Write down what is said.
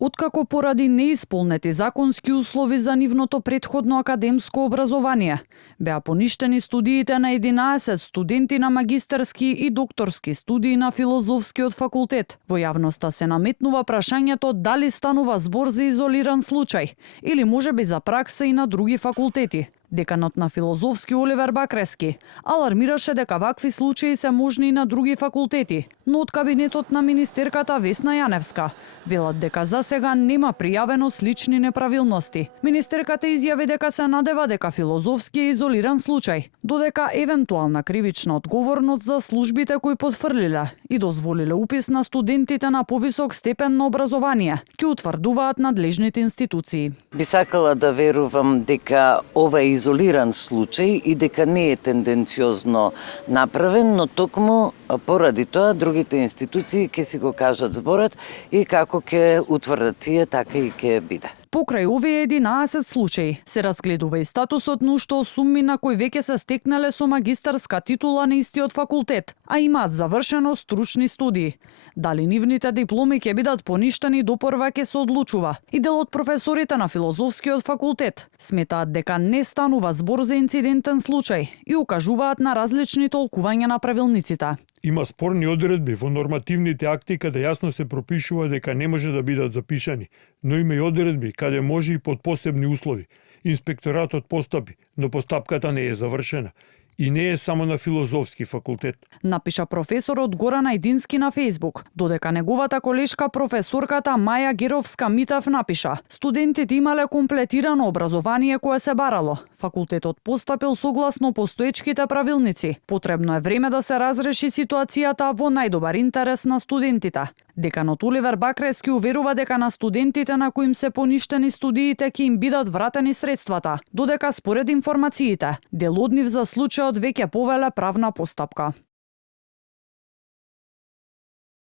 Откако поради неисполнети законски услови за нивното претходно академско образование, беа поништени студиите на 11 студенти на магистерски и докторски студии на Филозофскиот факултет. Во јавноста се наметнува прашањето дали станува збор за изолиран случај или можеби за пракса и на други факултети. Деканот на Филозофски Оливер Бакрески алармираше дека вакви случаи се можни и на други факултети, но од кабинетот на министерката Весна Јаневска велат дека за сега нема пријавено слични неправилности. Министерката изјави дека се надева дека Филозофски е изолиран случај, додека евентуална кривична одговорност за службите кои потврлиле и дозволиле упис на студентите на повисок степен на образование ќе утврдуваат надлежните институции. Би сакала да верувам дека ова е изолиран случај и дека не е тенденциозно направен, но токму поради тоа другите институции ќе си го кажат зборот и како ќе утврдат тие, така и ќе биде. Покрај овие 11 случаи се разгледува и статусот на уште 8 на кои веќе се стекнале со магистарска титула на истиот факултет, а имаат завршено стручни студии. Дали нивните дипломи ќе бидат поништени допорва ќе се одлучува. И дел од професорите на Филозофскиот факултет сметаат дека не станува збор за инцидентен случај и укажуваат на различни толкувања на правилниците. Има спорни одредби во нормативните акти каде јасно се пропишува дека не може да бидат запишани, но има и одредби каде може и под посебни услови. Инспекторатот постапи, но постапката не е завршена. И не е само на Филозофски факултет. Напиша професорот Горан Ајдински на Фејсбук, додека неговата колешка професорката Маја Геровска-Митев напиша: студентите имале комплетирано образование кое се барало. Факултетот постапил согласно постоечките правилници. Потребно е време да се разреши ситуацијата во најдобар интерес на студентите. Деканот Оливер Бакрески уверува дека на студентите на кои им се поништени студиите ќе им бидат вратени средствата, додека според информациите, дел од нив за случајот веќе повеле правна постапка.